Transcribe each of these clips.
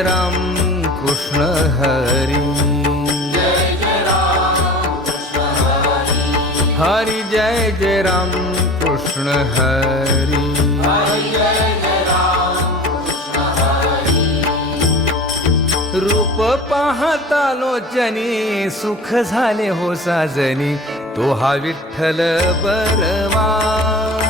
जय राम कृष्ण हरी। हरी जय जय राम कृष्ण हरी। रूप पाहता लोचनी सुख झाले हो साजनी तो हा विठ्ठल बरवा।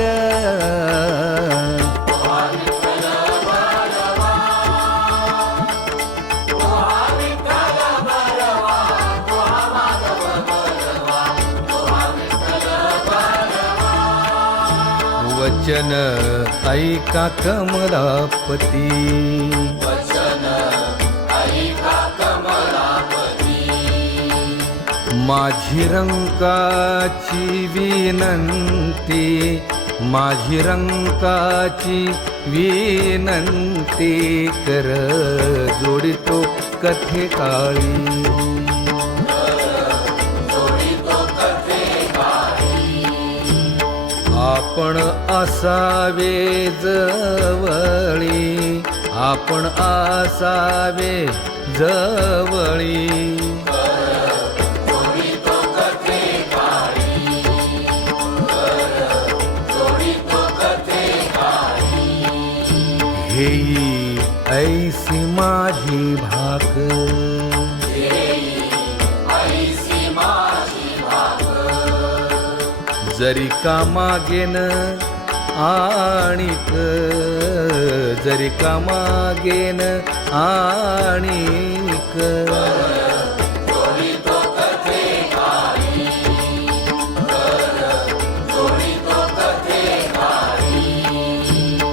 वचन ऐका कमलापती. माझी रंकाची विनंती माझी रंकाची विनंती कर जोडितो कथे काळी आपण असावे जवळी. आपण असावे जवळी. हेई ऐसी माझी भाक. जरी कामागेन आणिक जरी कामागेन आणिक.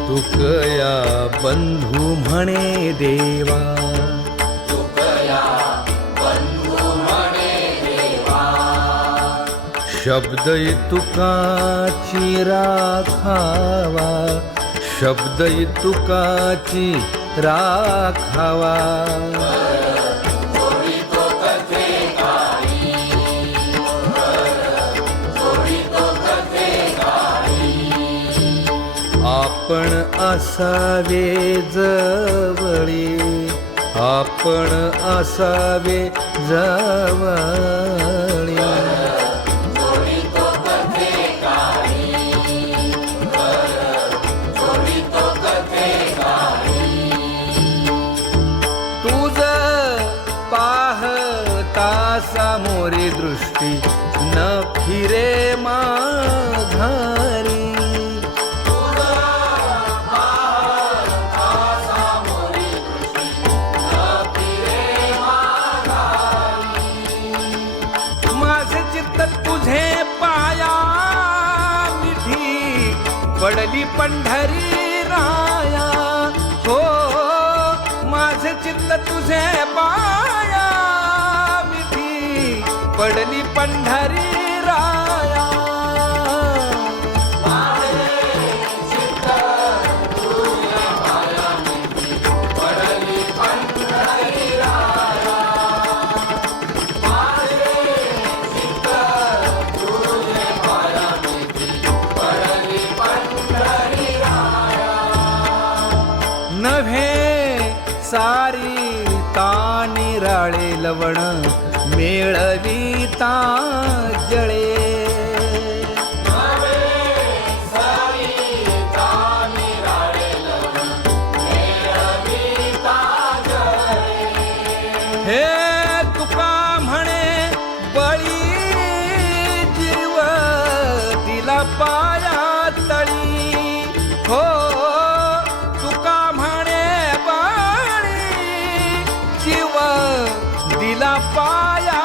तुकया बंधू म्हणे देवा शब्द तुकाची राखावा शब्द तुकाची राखावा आपण असावे जवळी आपण असावे जवळ। न फिरे माघारी. माझे चित्त तुझे पाया मिठी पडली पंढरी राया. हो माझे चित्त तुझे पाया पडली पंढरी राया. नव्हे सारी तानिराळे लवण मेळविता जळे. fire.